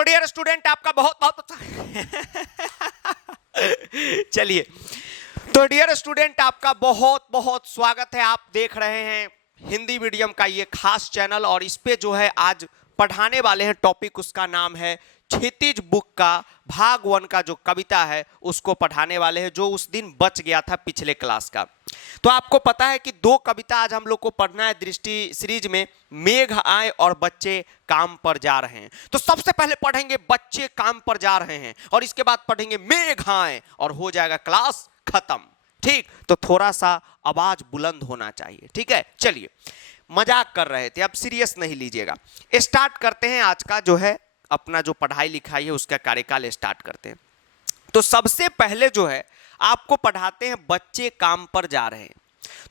तो dear student आपका बहुत बहुत चलिए, तो डियर स्टूडेंट आपका बहुत बहुत स्वागत है। आप देख रहे हैं हिंदी मीडियम का ये खास चैनल और इस पे जो है आज पढ़ाने वाले हैं टॉपिक, उसका नाम है क्षितिज बुक का भाग 1 का जो कविता है उसको पढ़ाने वाले हैं, जो उस दिन बच गया था पिछले क्लास का। तो आपको पता है कि 2 कविता आज हम लोग को पढ़ना है दृष्टि सीरीज में, मेघ आए और बच्चे काम पर जा रहे हैं। तो सबसे पहले पढ़ेंगे बच्चे काम पर जा रहे हैं और इसके बाद पढ़ेंगे मेघ आए और हो जाएगा क्लास खत्म। ठीक, तो थोड़ा सा आवाज बुलंद होना चाहिए। ठीक है, चलिए, मजाक कर रहे थे, अब सीरियस नहीं लीजिएगा। स्टार्ट करते हैं आज का जो है अपना जो पढ़ाई लिखाई है उसका कार्यकाल स्टार्ट करते हैं। तो सबसे पहले जो है आपको पढ़ाते हैं बच्चे काम पर जा रहे हैं।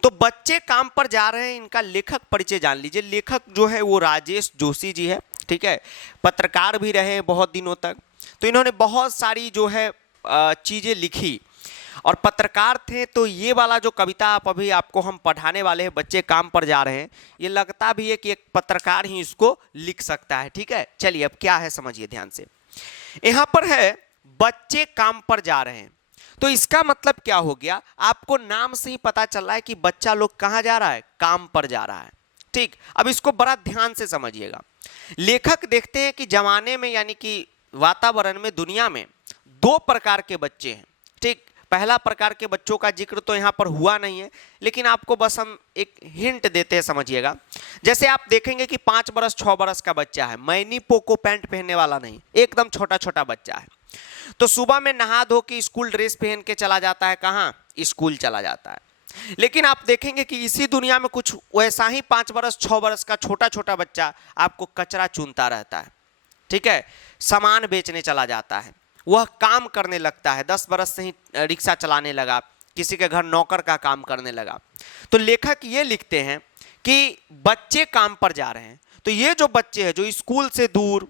तो बच्चे काम पर जा रहे हैं, इनका लेखक परिचय जान लीजिए। लेखक जो है वो राजेश जोशी जी है। ठीक है, पत्रकार भी रहे हैं बहुत दिनों तक, तो इन्होंने बहुत सारी जो है चीज़ें लिखी और पत्रकार थे। तो ये वाला जो कविता अभी आपको हम पढ़ाने वाले हैं बच्चे काम पर जा रहे हैं, ये लगता भी है कि एक पत्रकार ही इसको लिख सकता है। ठीक है, चलिए अब क्या है समझिए ध्यान से। यहाँ पर है बच्चे काम पर जा रहे हैं, तो इसका मतलब क्या हो गया, आपको नाम से ही पता चल रहा है कि बच्चा लोग कहाँ जा रहा है, काम पर जा रहा है। ठीक, अब इसको बड़ा ध्यान से समझिएगा। लेखक देखते हैं कि जमाने में यानी कि वातावरण में, दुनिया में 2 प्रकार के बच्चे हैं। ठीक, पहला प्रकार के बच्चों का जिक्र तो यहाँ पर हुआ नहीं है, लेकिन आपको बस हम एक हिंट देते हैं, समझिएगा। जैसे आप देखेंगे कि 5 बरस 6 बरस का बच्चा है, मैनी पोको पैंट पहनने वाला नहीं, एकदम छोटा छोटा बच्चा है। तो सुबह में नहा धो के स्कूल ड्रेस पहन के चला जाता है, कहाँ, स्कूल चला जाता है। लेकिन आप देखेंगे कि इसी दुनिया में कुछ वैसा ही 5 बरस 6 बरस का छोटा छोटा बच्चा आपको कचरा चुनता रहता है। ठीक है, सामान बेचने चला जाता है, वह काम करने लगता है, 10 बरस से ही रिक्शा चलाने लगा, किसी के घर नौकर का काम करने लगा। तो लेखक ये लिखते हैं कि बच्चे काम पर जा रहे हैं। तो ये जो बच्चे हैं जो स्कूल से दूर,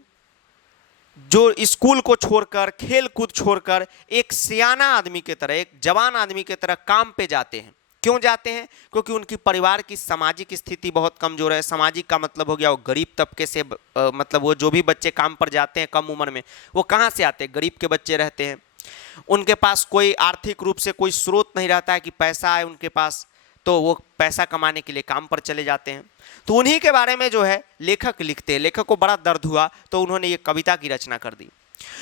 जो स्कूल को छोड़कर, खेल कूद छोड़कर एक सियाना आदमी की तरह, एक जवान आदमी की तरह काम पे जाते हैं। क्यों जाते हैं? क्योंकि उनकी परिवार की सामाजिक स्थिति बहुत कमजोर है। सामाजिक का मतलब हो गया वो गरीब तबके से, मतलब वो जो भी बच्चे काम पर जाते हैं कम उम्र में, वो कहाँ से आते हैं, गरीब के बच्चे रहते हैं। उनके पास कोई आर्थिक रूप से कोई स्रोत नहीं रहता है कि पैसा आए उनके पास, तो वो पैसा कमाने के लिए काम पर चले जाते हैं। तो उन्हीं के बारे में जो है लेखक लिखते हैं। लेखक को बड़ा दर्द हुआ तो उन्होंने ये कविता की रचना कर दी।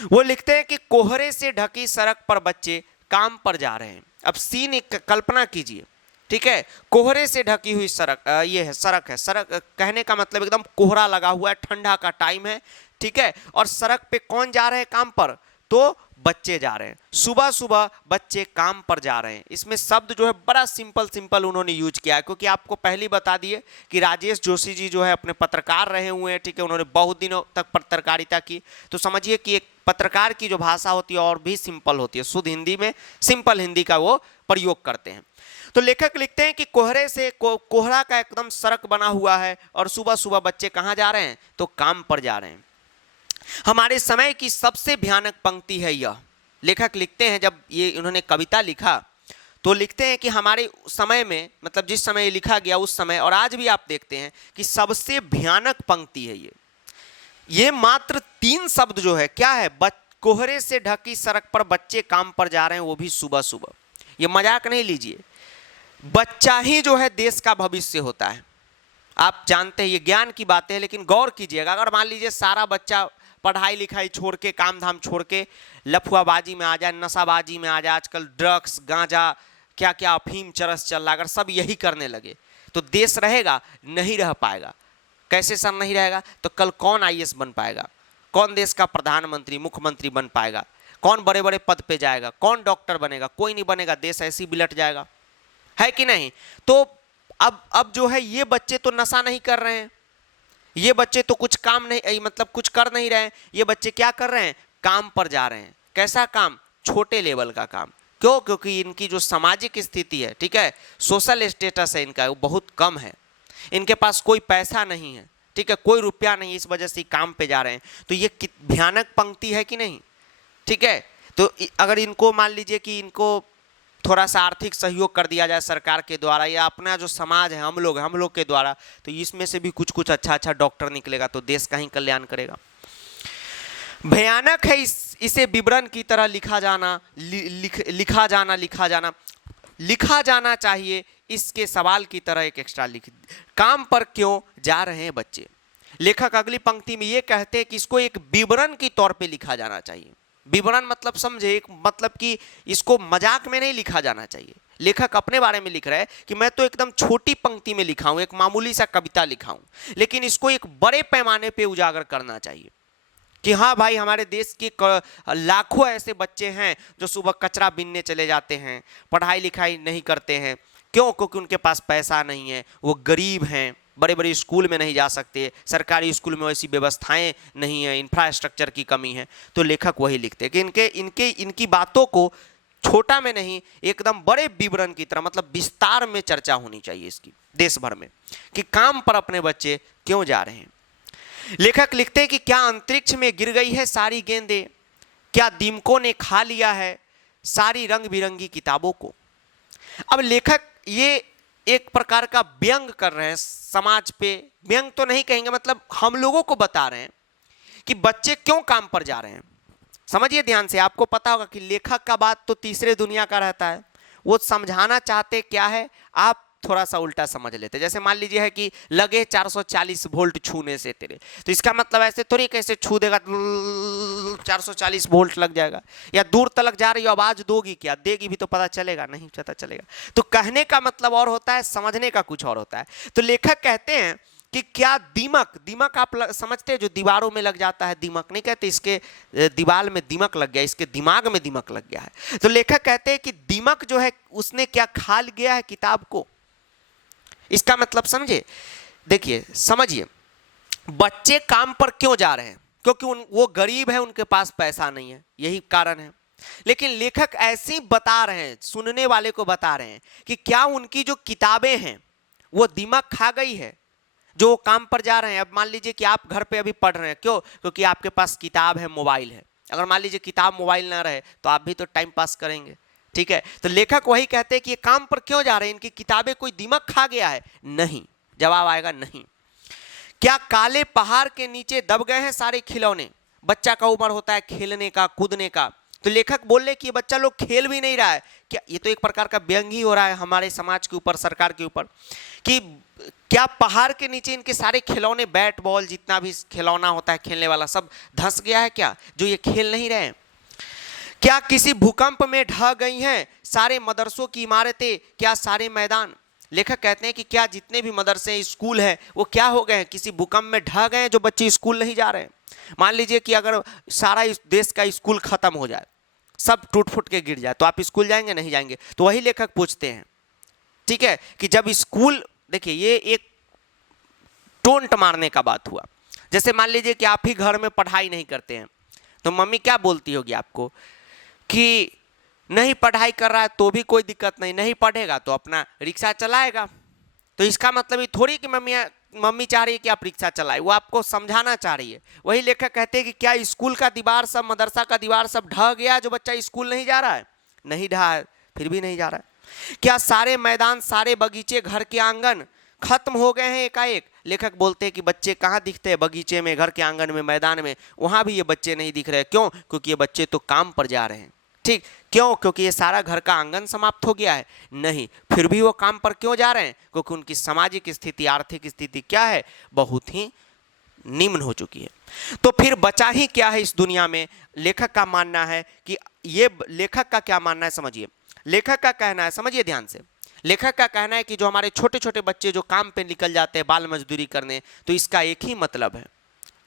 वो लिखते हैं कि कोहरे से ढकी सड़क पर बच्चे काम पर जा रहे हैं। अब सीन एक कल्पना कीजिए। ठीक है, कोहरे से ढकी हुई सड़क, ये है सड़क है। सड़क कहने का मतलब एकदम कोहरा लगा हुआ है, ठंडा का टाइम है। ठीक है, और सड़क पे कौन जा रहे हैं काम पर, तो बच्चे जा रहे हैं। सुबह सुबह बच्चे काम पर जा रहे हैं। इसमें शब्द जो है बड़ा सिंपल उन्होंने यूज किया है, क्योंकि आपको पहले बता दिए कि राजेश जोशी जी जो है अपने पत्रकार रहे हुए हैं। ठीक है, उन्होंने बहुत दिनों तक पत्रकारिता की। तो समझिए कि एक पत्रकार की जो भाषा होती है और भी सिंपल होती है, शुद्ध हिंदी में सिंपल हिंदी का वो प्रयोग करते हैं। तो लेखक लिखते हैं कि कोहरे से कोहरा का एकदम सड़क बना हुआ है और सुबह सुबह बच्चे कहाँ जा रहे हैं, तो काम पर जा रहे हैं। हमारे समय की सबसे भयानक पंक्ति है यह। लेखक लिखते हैं, जब ये इन्होंने कविता लिखा तो लिखते हैं कि हमारे समय में, मतलब जिस समय ये लिखा गया उस समय और आज भी आप देखते हैं कि सबसे भयानक पंक्ति है ये मात्र 3 शब्द जो है, क्या है, कोहरे से ढकी सड़क पर बच्चे काम पर जा रहे हैं, वो भी सुबह सुबह। ये मजाक नहीं लीजिए, बच्चा ही जो है देश का भविष्य होता है। आप जानते हैं ये ज्ञान की बातें हैं, लेकिन गौर कीजिएगा, अगर मान लीजिए सारा बच्चा पढ़ाई लिखाई छोड़ के, काम धाम छोड़ के लफुआबाजी में आ जाए, नशाबाजी में आ जाए, आजकल ड्रग्स गांजा क्या क्या अफीम चरस चल रहा, अगर सब यही करने लगे तो देश रहेगा, नहीं रह पाएगा। कैसे सर नहीं रहेगा? तो कल कौन आईएएस बन पाएगा, कौन देश का प्रधानमंत्री मुख्यमंत्री बन पाएगा, कौन बड़े बड़े पद पे जाएगा, कौन डॉक्टर बनेगा? कोई नहीं बनेगा, देश ऐसे ही बिलट जाएगा, है कि नहीं? तो अब जो है ये बच्चे तो नशा नहीं कर रहे हैं, ये बच्चे तो कुछ काम नहीं, मतलब कुछ कर नहीं रहे हैं। ये बच्चे क्या कर रहे हैं, काम पर जा रहे हैं। कैसा काम? छोटे लेवल का काम। क्यों? क्योंकि इनकी जो सामाजिक स्थिति है, ठीक है, सोशल स्टेटस है इनका, वो बहुत कम है। इनके पास कोई पैसा नहीं है, ठीक है, कोई रुपया नहीं, इस वजह से काम पे जा रहे हैं। तो ये भयानक पंक्ति है कि नहीं? ठीक है, तो अगर इनको मान लीजिए कि इनको थोड़ा सा आर्थिक सहयोग कर दिया जाए सरकार के द्वारा या अपना जो समाज है, हम लोग के द्वारा, तो इसमें से भी कुछ अच्छा डॉक्टर निकलेगा तो देश का ही कल्याण करेगा। भयानक है इसे विवरण की तरह लिखा जाना चाहिए। इसके सवाल की तरह एक एक्स्ट्रा लिख। काम पर क्यों जा रहे हैं बच्चे? लेखक अगली पंक्ति में ये कहते हैं कि इसको एक विवरण की तौर पे लिखा जाना चाहिए। विवरण मतलब समझे, एक मतलब कि इसको मजाक में नहीं लिखा जाना चाहिए। लेखक अपने बारे में लिख रहा है कि मैं तो एकदम छोटी पंक्ति में लिखा हूं, एक मामूली सा कविता लिखा हूं, लेकिन इसको एक बड़े पैमाने पे उजागर करना चाहिए कि हाँ भाई, हमारे देश के लाखों ऐसे बच्चे हैं जो सुबह कचरा बीनने चले जाते हैं, पढ़ाई लिखाई नहीं करते हैं। क्यों? क्योंकि उनके पास पैसा नहीं है, वो गरीब हैं, बड़े बड़े स्कूल में नहीं जा सकते, सरकारी स्कूल में वैसी व्यवस्थाएं नहीं है, इंफ्रास्ट्रक्चर की कमी है। तो लेखक वही लिखते हैं कि इनकी बातों को छोटा में नहीं, एकदम बड़े विवरण की तरह, मतलब विस्तार में चर्चा होनी चाहिए इसकी देश भर में, कि काम पर अपने बच्चे क्यों जा रहे हैं। लेखक लिखते हैं कि क्या अंतरिक्ष में गिर गई है सारी गेंदें, क्या दीमकों ने खा लिया है सारी रंग बिरंगी किताबों को। अब लेखक ये एक प्रकार का व्यंग कर रहे हैं समाज पे। व्यंग तो नहीं कहेंगे, मतलब हम लोगों को बता रहे हैं कि बच्चे क्यों काम पर जा रहे हैं। समझिए ध्यान से, आपको पता होगा कि लेखक का बात तो तीसरे दुनिया का रहता है। वो समझाना चाहते क्या है, आप थोड़ा सा उल्टा समझ लेते। जैसे मान लीजिए है कि लगे 440 वोल्ट छूने से तेरे, तो इसका मतलब ऐसे थोड़ी कैसे छू देगा 440 वोल्ट लग जाएगा, या दूर तक जा रही हो आवाज दोगी क्या, देगी भी तो पता चलेगा नहीं, पता चलेगा। तो कहने का मतलब और होता है, समझने का कुछ और होता है। तो लेखक कहते हैं कि क्या दीमक आप समझते हैं जो दीवारों में लग जाता है, दीमक नहीं कहते, इसके दीवार में दीमक लग गया, इसके दिमाग में दीमक लग गया है। तो लेखक कहते हैं कि दीमक जो है उसने क्या खा गया है किताब को। इसका मतलब समझे, देखिए समझिए, बच्चे काम पर क्यों जा रहे हैं? क्योंकि वो गरीब है, उनके पास पैसा नहीं है, यही कारण है। लेकिन लेखक ऐसे ही बता रहे हैं, सुनने वाले को बता रहे हैं कि क्या उनकी जो किताबें हैं वो दिमाग खा गई है जो काम पर जा रहे हैं। अब मान लीजिए कि आप घर पे अभी पढ़ रहे हैं, क्यों? क्योंकि आपके पास किताब है, मोबाइल है। अगर मान लीजिए किताब मोबाइल ना रहे तो आप भी तो टाइम पास करेंगे, ठीक है। तो लेखक वही कहते हैं कि ये काम पर क्यों जा रहे हैं, इनकी किताबें कोई दिमाग खा गया है? नहीं, जवाब आएगा नहीं। क्या काले पहाड़ के नीचे दब गए हैं सारे खिलौने? बच्चा का उम्र होता है खेलने का, कूदने का। तो लेखक बोल रहे कि ये बच्चा लोग खेल भी नहीं रहा है क्या? ये तो एक प्रकार का व्यंग ही हो रहा है हमारे समाज के ऊपर, सरकार के ऊपर, कि क्या पहाड़ के नीचे इनके सारे खिलौने, बैट बॉल, जितना भी खिलौना होता है खेलने वाला, सब धंस गया है क्या, जो ये खेल नहीं रहे हैं? क्या किसी भूकंप में ढह गई हैं सारे मदरसों की इमारतें, क्या सारे मैदान? लेखक कहते हैं कि क्या जितने भी मदरसे, स्कूल हैं, वो क्या हो गए हैं, किसी भूकंप में ढह गए हैं जो बच्चे स्कूल नहीं जा रहे हैं। मान लीजिए कि अगर सारा इस देश का स्कूल खत्म हो जाए, सब टूट फूट के गिर जाए, तो आप स्कूल जाएंगे? नहीं जाएंगे। तो वही लेखक पूछते हैं, ठीक है, कि जब स्कूल, देखिए ये एक टोंट मारने का बात हुआ। जैसे मान लीजिए कि आप ही घर में पढ़ाई नहीं करते हैं, तो मम्मी क्या बोलती होगी आपको कि नहीं पढ़ाई कर रहा है तो भी कोई दिक्कत नहीं, नहीं पढ़ेगा तो अपना रिक्शा चलाएगा। तो इसका मतलब ये थोड़ी कि मम्मी चाह रही है कि आप रिक्शा चलाए, वो आपको समझाना चाह रही है। वही लेखक कहते हैं कि क्या स्कूल का दीवार सब, मदरसा का दीवार सब ढह गया जो बच्चा स्कूल नहीं जा रहा है? नहीं ढहा है, फिर भी नहीं जा रहा है। क्या सारे मैदान, सारे बगीचे, घर के आंगन खत्म हो गए हैं एकाएक? लेखक बोलते हैं कि बच्चे कहाँ दिखते हैं बगीचे में, घर के आंगन में, मैदान में, वहां भी ये बच्चे नहीं दिख रहे। क्यों? क्योंकि ये बच्चे तो काम पर जा रहे हैं, ठीक। क्यों? क्योंकि ये सारा घर का आंगन समाप्त हो गया है? नहीं, फिर भी वो काम पर क्यों जा रहे हैं? क्योंकि उनकी सामाजिक स्थिति, आर्थिक स्थिति क्या है, बहुत ही निम्न हो चुकी है। तो फिर बचा ही क्या है इस दुनिया में? लेखक का मानना है कि ये, लेखक का क्या मानना है समझिए, लेखक का कहना है, समझिए ध्यान से, लेखक का कहना है कि जो हमारे छोटे छोटे बच्चे जो काम पे निकल जाते हैं बाल मजदूरी करने, तो इसका एक ही मतलब है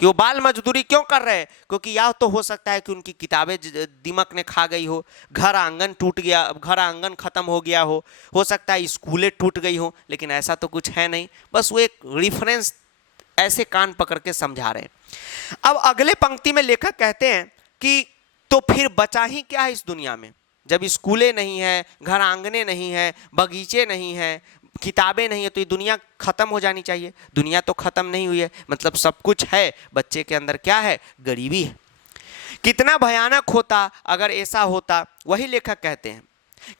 कि वो बाल मजदूरी क्यों कर रहे हैं? क्योंकि या तो हो सकता है कि उनकी किताबें दिमक ने खा गई हो, घर आंगन टूट गया, घर आंगन खत्म हो गया हो सकता है स्कूलें टूट गई हो, लेकिन ऐसा तो कुछ है नहीं, बस वो एक रेफरेंस ऐसे कान पकड़ के समझा रहे हैं। अब अगले पंक्ति में लेखक कहते हैं कि तो फिर बचा ही क्या है इस दुनिया में, जब स्कूलें नहीं है, घर आंगने नहीं है, बगीचे नहीं है, किताबें नहीं है, तो ये दुनिया खत्म हो जानी चाहिए। दुनिया तो खत्म नहीं हुई है, मतलब सब कुछ है, बच्चे के अंदर क्या है, गरीबी है। कितना भयानक होता अगर ऐसा होता, वही लेखक कहते हैं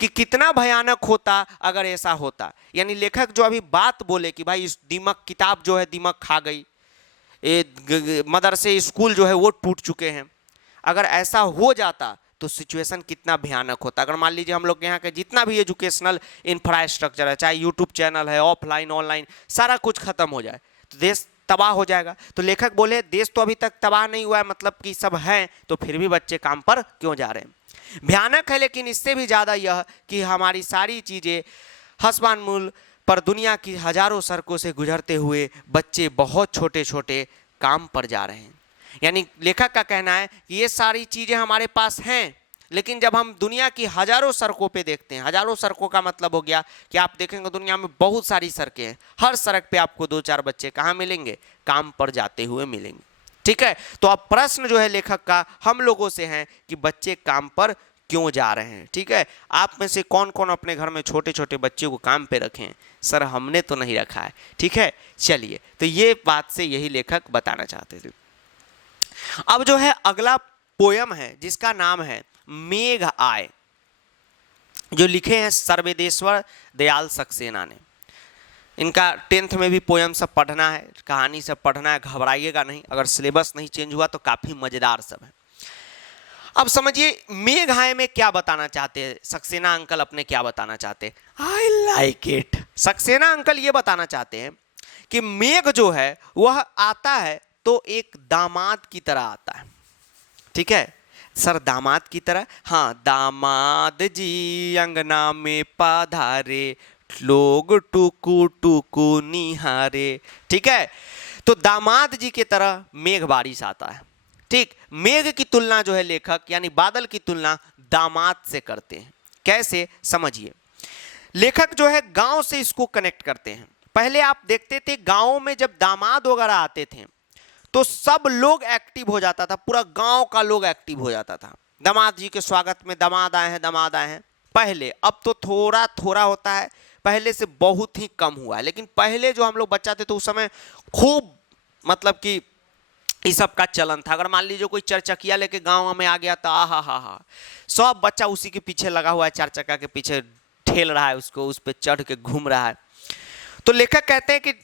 कि कितना भयानक होता अगर ऐसा होता। यानी लेखक जो अभी बात बोले कि भाई इस दिमक, किताब जो है दिमक खा गई, मदरसे, स्कूल जो है वो टूट चुके हैं, अगर ऐसा हो जाता तो सिचुएशन कितना भयानक होता। अगर मान लीजिए हम लोग के यहाँ के जितना भी एजुकेशनल इंफ्रास्ट्रक्चर है, चाहे यूट्यूब चैनल है, ऑफलाइन ऑनलाइन, सारा कुछ खत्म हो जाए तो देश तबाह हो जाएगा। तो लेखक बोले देश तो अभी तक तबाह नहीं हुआ है, मतलब कि सब हैं, तो फिर भी बच्चे काम पर क्यों जा रहे हैं। भयानक है लेकिन इससे भी ज़्यादा यह कि हमारी सारी चीज़ें हसमान मूल पर दुनिया की हजारों सड़कों से गुजरते हुए बच्चे बहुत छोटे छोटे काम पर जा रहे हैं। यानी लेखक का कहना है कि ये सारी चीज़ें हमारे पास हैं, लेकिन जब हम दुनिया की हजारों सड़कों पे देखते हैं, हजारों सड़कों का मतलब हो गया कि आप देखेंगे दुनिया में बहुत सारी सड़कें हैं, हर सड़क पे आपको 2-4 बच्चे कहाँ मिलेंगे, काम पर जाते हुए मिलेंगे। ठीक है, तो अब प्रश्न जो है लेखक का हम लोगों से है कि बच्चे काम पर क्यों जा रहे हैं। ठीक है, आप में से कौन कौन अपने घर में छोटे छोटे बच्चे को काम पे रखें? सर हमने तो नहीं रखा है। ठीक है, चलिए, तो ये बात से यही लेखक बताना चाहते थे। अब जो है अगला पोयम है जिसका नाम है मेघ आए, जो लिखे हैं सर्वेदेश्वर दयाल सक्सेना ने। इनका 10th में भी पोयम सब पढ़ना है, कहानी सब पढ़ना है, घबराइएगा नहीं, अगर सिलेबस नहीं चेंज हुआ तो काफी मजेदार सब है। अब समझिए मेघ आए में क्या बताना चाहते हैं सक्सेना अंकल, अपने क्या बताना चाहते हैं। I like it. Saxena uncle ये बताना चाहते हैं कि मेघ जो है वह आता है तो एक दामाद की तरह आता है। ठीक है सर, दामाद की तरह? हाँ, दामाद जी अंगना में पधारे, लोग टुकु टुकु निहारे। ठीक है, तो दामाद जी की तरह मेघ बारिश आता है। ठीक, मेघ की तुलना जो है लेखक यानी बादल की तुलना दामाद से करते हैं। कैसे, समझिए। लेखक जो है गांव से इसको कनेक्ट करते हैं। पहले आप देखते थे गांवों में जब दामाद वगैरह आते थे तो सब लोग एक्टिव हो जाता था, पूरा गांव का लोग एक्टिव हो जाता था। दामाद जी के स्वागत में दामाद आए हैं, दामाद आए हैं। पहले, अब तो थोड़ा थोड़ा होता है, पहले से बहुत ही कम हुआ है। लेकिन पहले जो हम लोग बच्चा थे तो उस समय खूब, मतलब कि इस सब का चलन था। अगर मान लीजिए कोई चरचकिया लेके गांव में आ गया तो हा, सब बच्चा उसी के पीछे लगा हुआ है, चार चक्का के पीछे ठेल रहा है उसको, उस पर चढ़ के घूम रहा है। तो लेखक कहते हैं कि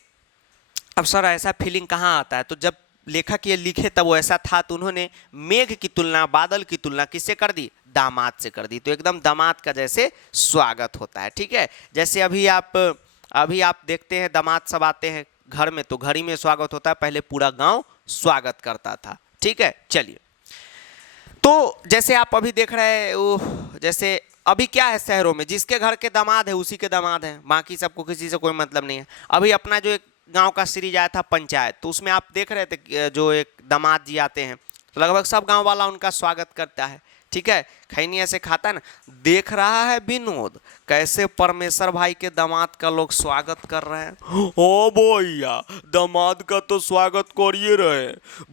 अब सर ऐसा फीलिंग कहाँ आता है, तो जब लेखक ये लिखे तब वो ऐसा था, तो उन्होंने मेघ की तुलना, बादल की तुलना किससे कर दी? दामाद से कर दी। तो एकदम दामाद का जैसे स्वागत होता है। ठीक है, जैसे अभी आप देखते हैं दामाद सब आते हैं घर में तो घर ही में स्वागत होता है, पहले पूरा गांव स्वागत करता था। ठीक है, चलिए, तो जैसे आप अभी देख रहे हैं, जैसे अभी क्या है शहरों में, जिसके घर के दामाद है उसी के दामाद है, बाकी सबको किसी से कोई मतलब नहीं है। अभी अपना जो एक गांव का सीरीज आया था पंचायत, तो उसमें आप देख रहे थे जो एक दामाद जी आते हैं तो लगभग सब गांव वाला उनका स्वागत करता है। ठीक है, खैनी ऐसे खाता है ना। देख रहा है विनोद कैसे परमेश्वर भाई के दामाद का लोग स्वागत कर रहे हैं। ओ भैया, दामाद का तो स्वागत करिए रहे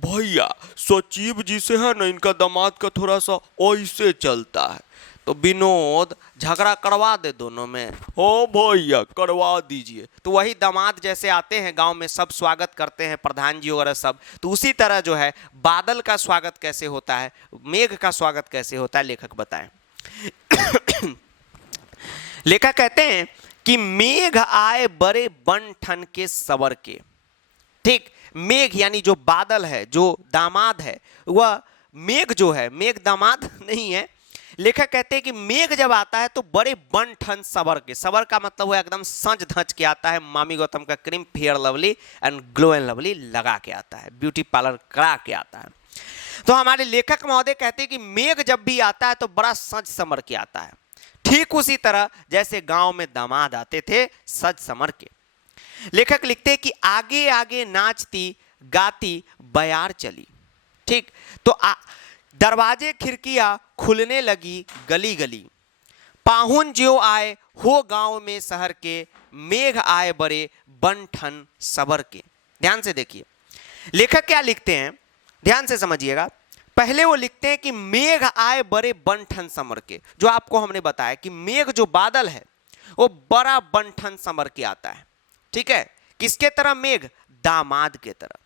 भैया, सचिव जी से है ना इनका दामाद का थोड़ा सा ऐसे चलता है, तो विनोद झगड़ा करवा दे दोनों में। ओ भैया करवा दीजिए। तो वही दामाद जैसे आते हैं गांव में, सब स्वागत करते हैं, प्रधान जी वगैरह सब, तो उसी तरह जो है बादल का स्वागत कैसे होता है, मेघ का स्वागत कैसे होता है, लेखक बताएं। लेखक कहते हैं कि मेघ आए बड़े बन ठन के सवर के। ठीक, मेघ यानी जो बादल है, जो दामाद है, वह मेघ जो है, मेघ दामाद नहीं है। लेखक कहते हैं कि मेघ जब आता है तो बड़े बन ठन सवर के, सवर का मतलब है एकदम सज धज के आता है, मामी गौतम का cream fair lovely and glow and lovely लगा के आता है, ब्यूटी पार्लर करा के आता है। तो हमारे लेखक महोदय कहते हैं कि मेघ जब भी आता है तो बड़ा सज समर के आता है, ठीक उसी तरह जैसे गांव में दामाद आते थे सज समर के। लेखक लिखते हैं कि आगे आगे नाचती गाती बयार चली। ठीक, तो दरवाजे खिड़कियां खुलने लगी गली गली, पाहुन ज्यों आए हो गांव में शहर के, मेघ आए बड़े बन ठन सबर के। ध्यान से देखिए लेखक क्या लिखते हैं, ध्यान से समझिएगा। पहले वो लिखते हैं कि मेघ आए बड़े बन ठन समर के, जो आपको हमने बताया कि मेघ जो बादल है वो बड़ा बन ठन समर के आता है। ठीक है, किसके तरह? मेघ, दामाद के तरह।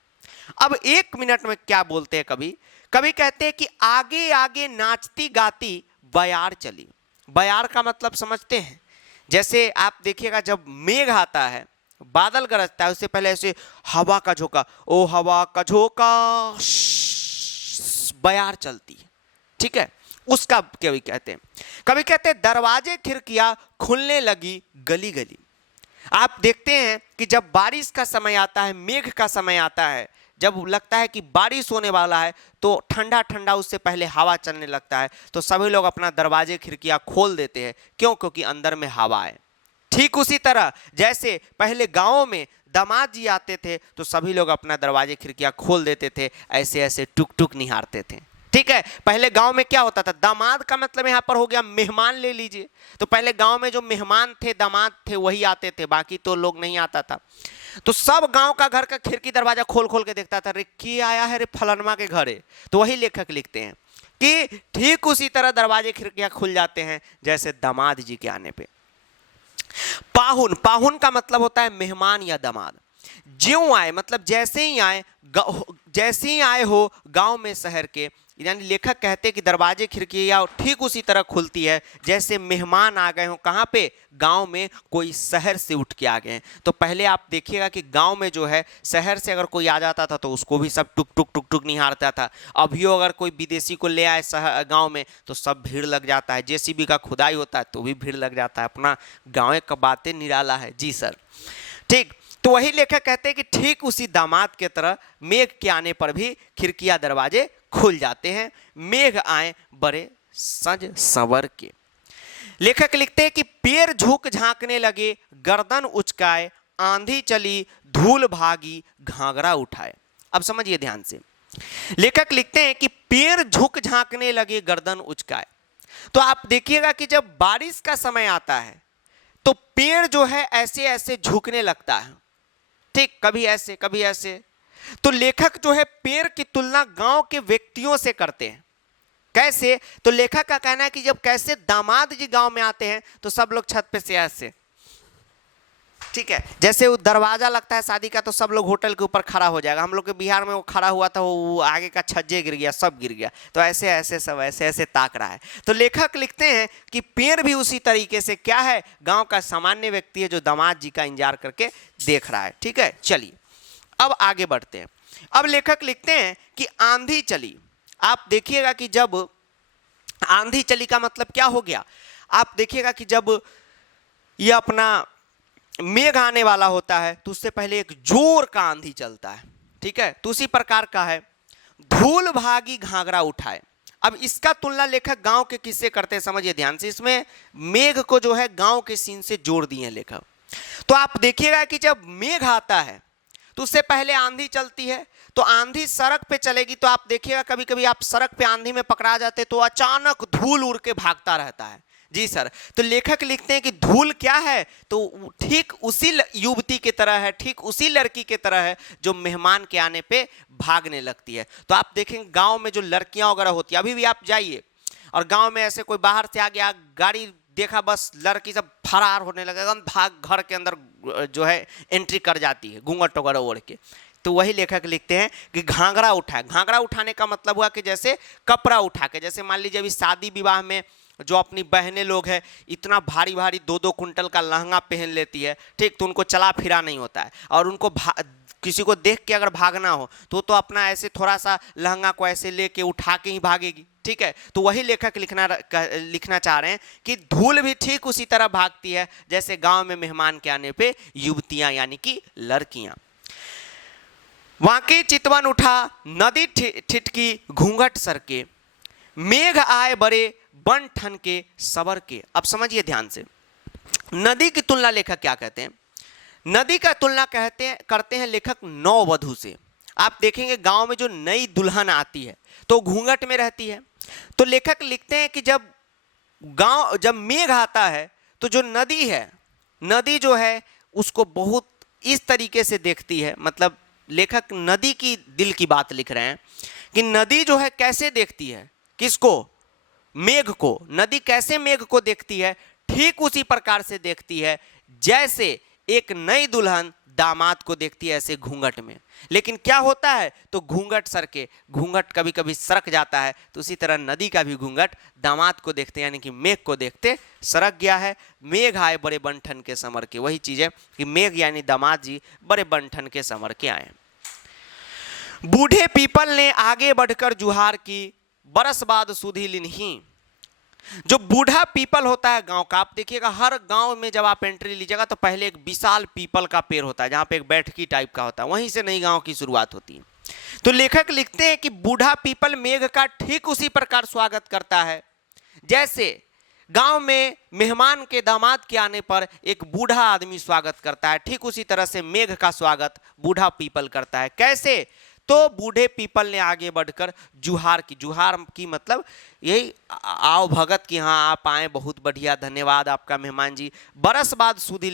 अब 1 मिनट में क्या बोलते हैं, कभी कहते हैं कि आगे आगे नाचती गाती बयार चली। बयार का मतलब समझते हैं? जैसे आप देखिएगा जब मेघ आता है, बादल गरजता है, उससे पहले ऐसे हवा का झोंका, ओ हवा का झोंका, बयार चलती है। ठीक है, उसका कवि कहते हैं। कवि कहते हैं दरवाजे खिड़कियां खुलने लगी गली गली। आप देखते हैं कि जब बारिश का समय आता है, मेघ का समय आता है, जब लगता है कि बारिश होने वाला है, तो ठंडा ठंडा उससे पहले हवा चलने लगता है, तो सभी लोग अपना दरवाजे खिड़कियां खोल देते हैं। क्यों? क्योंकि अंदर में हवा है। ठीक उसी तरह जैसे पहले गांवों में दामाद जी आते थे तो सभी लोग अपना दरवाजे खिड़कियां खोल देते थे, ऐसे ऐसे टुक टुक निहारते थे। ठीक है, पहले गांव में क्या होता था, दामाद का मतलब यहां पर हो गया मेहमान ले लीजिए। तो पहले गांव में जो मेहमान थे, दामाद थे, वही आते थे, बाकी तो लोग नहीं आता था। तो सब गांव का घर का खिड़की दरवाजा खोल खोल के देखता था, रे की आया है रे फलनमा के घरे। तो वही लेखक लिखते हैं कि ठीक उसी तरह दरवाजे खिड़कियां खुल जाते हैं जैसे दामाद जी के आने पे। पाहुन, पाहुन का मतलब होता है मेहमान या दामाद। ज्यों आए मतलब जैसे ही आए, जैसे ही आए हो गांव में शहर के, यानी लेखक कहते हैं कि दरवाजे खिड़कियां ठीक उसी तरह खुलती है जैसे मेहमान आ गए हो। कहाँ पे? गांव में, कोई शहर से उठ के आ गए हैं। तो पहले आप देखिएगा कि गांव में जो है, शहर से अगर कोई आ जाता था तो उसको भी सब टुक टुक टुक टुक निहारता था। अभियो अगर कोई विदेशी को ले आए शहर गांव में तो सब भीड़ लग जाता है। जेसीबी का खुदाई होता है तो भी भीड़ लग जाता है। अपना गाँव का बातें निराला है जी सर। ठीक, तो वही लेखक कहते हैं कि ठीक उसी दामाद के तरह मेघ के आने पर भी खिड़कियां दरवाजे खुल जाते हैं। मेघ आए बड़े सज संवर के। लेखक लिखते हैं कि पैर झुक झांकने लगे, गर्दन उचकाए, आंधी चली, धूल भागी, घाघरा उठाए। अब समझिए ध्यान से, लेखक लिखते हैं कि पैर झुक झांकने लगे, गर्दन उचकाए। तो आप देखिएगा कि जब बारिश का समय आता है तो पेड़ जो है ऐसे ऐसे झुकने लगता है। ठीक, कभी ऐसे कभी ऐसे। तो लेखक जो है पेड़ की तुलना गांव के व्यक्तियों से करते हैं। कैसे? तो लेखक का कहना है कि जब कैसे दामाद जी गांव में आते हैं तो सब लोग छत पे से ऐसे, ठीक है, जैसे वो दरवाजा लगता है शादी का तो सब लोग होटल के ऊपर खड़ा हो जाएगा। हम लोग के बिहार में वो खड़ा हुआ था, वो आगे का छज्जे गिर गया, सब गिर गया। तो ऐसे ऐसे सब ऐसे ऐसे ताक रहा है। तो लेखक लिखते हैं कि पेड़ भी उसी तरीके से क्या है, गांव का सामान्य व्यक्ति है जो दामाद जी का इंतजार करके देख रहा है। ठीक है, चलिए अब आगे बढ़ते हैं। अब लेखक लिखते हैं कि आंधी चली। आप देखिएगा कि जब आंधी चली का मतलब क्या हो गया, आप देखिएगा कि जब ये अपना मेघ आने वाला होता है तो उससे पहले एक जोर का आंधी चलता है। ठीक है, तो उसी प्रकार का है, धूल भागी घाघरा उठाए। अब इसका तुलना लेखक गांव के किस्से करते हैं, समझिए ध्यान से। इसमें मेघ को जो है गांव के सीन से जोड़ दिए हैं लेखक। तो आप देखिएगा कि जब मेघ आता है तो उससे पहले आंधी चलती है। तो आंधी सड़क पे चलेगी तो आप देखिएगा कभी कभी आप सड़क पे आंधी में पकड़ा जाते तो अचानक धूल उड़ के भागता रहता है जी सर। तो लेखक लिखते हैं कि धूल क्या है, तो ठीक उसी युवती की तरह है, ठीक उसी लड़की की तरह है जो मेहमान के आने पे भागने लगती है। तो आप देखेंगे गांव में जो लड़कियां वगैरह होती है, अभी भी आप जाइए और गांव में ऐसे कोई बाहर से आ गया, गाड़ी देखा, बस लड़की सब फरार होने लगेगा, भाग घर के अंदर जो है एंट्री कर जाती है घूंघट वगैरह ओढ़ के। तो वही लेखक लिखते हैं कि घाघरा उठाए। घाघरा उठाने का मतलब हुआ कि जैसे कपड़ा उठा के, जैसे मान लीजिए अभी शादी विवाह में जो अपनी बहनें लोग हैं इतना भारी भारी 2-2 कुंटल का लहंगा पहन लेती है, ठीक, तो उनको चला फिरा नहीं होता है। और उनको किसी को देख के अगर भागना हो तो अपना ऐसे थोड़ा सा लहंगा को ऐसे लेके उठा के ही भागेगी। ठीक है, तो वही लेखक लिखना चाह रहे हैं कि धूल भी ठीक उसी तरह भागती है जैसे गांव में मेहमान के आने पे युवतियां यानी कि लड़कियां। वाकी चितवन उठा, नदी ठिठकी, घूंघट सरके, मेघ आए बड़े बन ठन के सबर के। अब समझिए ध्यान से, नदी की तुलना लेखक क्या कहते हैं? नदी का तुलना करते हैं लेखक नववधू से। आप देखेंगे गांव में जो नई दुल्हन आती है तो घूंघट में रहती है। तो लेखक लिखते हैं कि जब मेघ आता है तो जो नदी है, नदी जो है उसको बहुत इस तरीके से देखती है। मतलब लेखक नदी की दिल की बात लिख रहे हैं कि नदी जो है कैसे देखती है, किसको? मेघ को। नदी कैसे मेघ को देखती है? ठीक उसी प्रकार से देखती है जैसे एक नई दुल्हन दामाद को देखती है, ऐसे घूंघट में। लेकिन क्या होता है, तो घूंघट सरके, घूंघट कभी कभी सरक जाता है। तो उसी तरह नदी का भी घूंघट दामाद को देखते यानी कि मेघ को देखते सरक गया है। मेघ आए बड़े बनठन के समर के, वही चीज है कि मेघ यानी दामाद जी बड़े बनठन के समर के आए। बूढ़े पीपल ने आगे बढ़कर जुहार की, बरस बाद सुधी लिन्ही। जो बूढ़ा पीपल होता है गांव का, आप देखिएगा हर गांव में जब आप एंट्री लीजिएगा तो पहले एक विशाल पीपल का पेड़ होता है जहां पे एक बैठकी टाइप का होता है, वहीं से नई गांव की शुरुआत होती है। तो लेखक लिखते हैं कि बूढ़ा पीपल मेघ का ठीक उसी प्रकार स्वागत करता है जैसे गांव में मेहमान के दामाद के आने पर एक बूढ़ा आदमी स्वागत करता है, ठीक उसी तरह से मेघ का स्वागत बूढ़ा पीपल करता है। कैसे? तो बूढ़े पीपल ने आगे बढ़कर जुहार की मतलब यही आओ भगत की, हाँ आप आए, बहुत बढ़िया, धन्यवाद आपका मेहमान जी। बरस बाद सुधी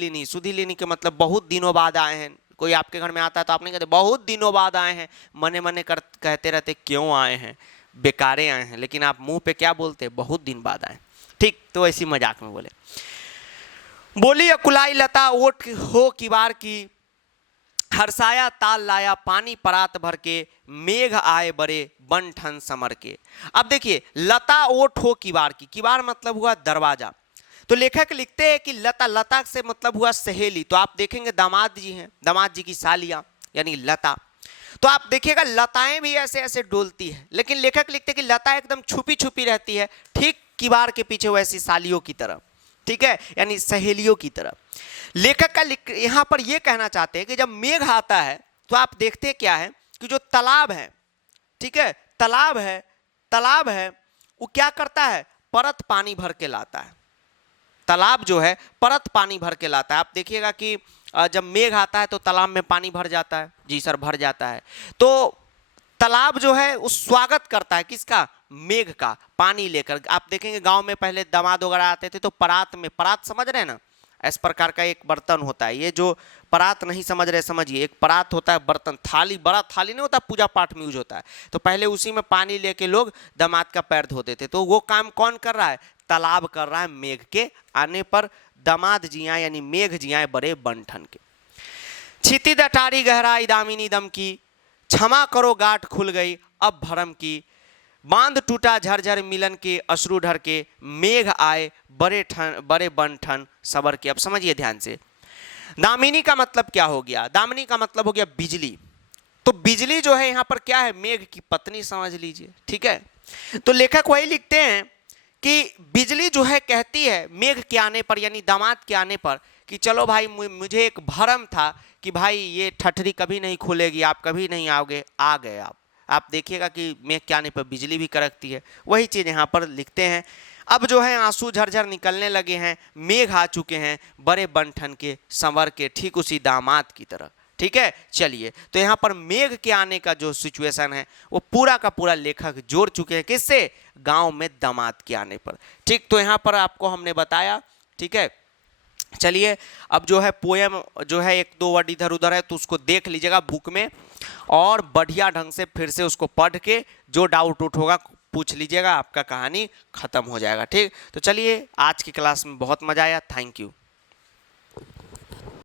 लेनी के मतलब बहुत दिनों बाद आए हैं। कोई आपके घर में आता है तो आप नहीं कहते बहुत दिनों बाद आए हैं, मने मने कहते रहते क्यों आए हैं, बेकारे आए हैं, लेकिन आप मुंह पे क्या बोलते, बहुत दिन बाद आए। ठीक, तो ऐसी मजाक में बोले। बोली अकुलाई लता ओट हो किवार की, हर्षाया ताल लाया पानी परात भर के, मेघ आए बड़े बन ठन समर के। अब देखिए लता ओट हो किवार की, किवार मतलब हुआ दरवाजा। तो लेखक लिखते हैं कि लता से मतलब हुआ सहेली। तो आप देखेंगे दामाद जी हैं, दामाद जी की सालियां यानी लता, तो आप देखिएगा लताएं भी ऐसे ऐसे डोलती है, लेकिन लेखक लिखते हैं कि लता एकदम छुपी छुपी रहती है, ठीक किवार के पीछे वैसी सालियों की तरह, ठीक है, यानी सहेलियों की तरह। लेखक का यहां पर यह कहना चाहते हैं कि जब मेघ आता है तो आप देखते हैं क्या है कि जो तालाब है, ठीक है, तालाब है वो क्या करता है, परत पानी भर के लाता है। तालाब जो है परत पानी भर के लाता है। आप देखिएगा कि जब मेघ आता है तो तालाब में पानी भर जाता है, जी सर भर जाता है। तो तालाब जो है उस स्वागत करता है किसका, मेघ का, पानी लेकर। आप देखेंगे गांव में पहले दामाद वगैरह आते थे तो परात में, परात समझ रहे हैं ना, इस प्रकार का एक बर्तन होता है। ये जो परात नहीं समझ रहे समझिए, एक परात होता है बर्तन, थाली, बड़ा थाली नहीं होता, पूजा पाठ में यूज होता है। तो पहले उसी में पानी लेके लोग दामाद का पैर धोते थे। तो वो काम कौन कर रहा है, तालाब कर रहा है। मेघ के आने पर दामाद जिया यानी मेघ जिया बड़े बनठन के। छिति दटारी गहराई दामिनी दम की, क्षमा करो गांठ खुल गई अब भरम की, बांध टूटा झरझर मिलन के अश्रु ढर के, मेघ आए बड़े बनठन सबर के। अब समझिए ध्यान से, दामिनी का मतलब क्या हो गया, दामिनी का मतलब हो गया बिजली। तो बिजली जो है यहां पर क्या है, मेघ की पत्नी समझ लीजिए, ठीक है। तो लेखक वही लिखते हैं कि बिजली जो है कहती है मेघ के आने पर यानी दामाद के आने पर कि चलो भाई मुझे एक भरम था कि भाई ये ठठरी कभी नहीं खुलेगी, आप कभी नहीं आओगे, आ गए आप देखिएगा कि मेघ के आने पर बिजली भी कड़कती है। वही चीज़ यहाँ पर लिखते हैं। अब जो है आंसू झरझर निकलने लगे हैं, मेघ आ चुके हैं बड़े बनठन के संवर के, ठीक उसी दामाद की तरह, ठीक है। चलिए, तो यहाँ पर मेघ के आने का जो सिचुएशन है वो पूरा का पूरा लेखक जोड़ चुके हैं, किससे, गांव में दामाद के आने पर, ठीक। तो यहाँ पर आपको हमने बताया, ठीक है। चलिए, अब जो है पोएम जो है एक दो वर्ड इधर उधर है तो उसको देख लीजिएगा बुक में, और बढ़िया ढंग से फिर से उसको पढ़ के जो डाउट उठ होगा पूछ लीजिएगा, आपका कहानी खत्म हो जाएगा, ठीक। तो चलिए, आज की क्लास में बहुत मजा आया, थैंक यू।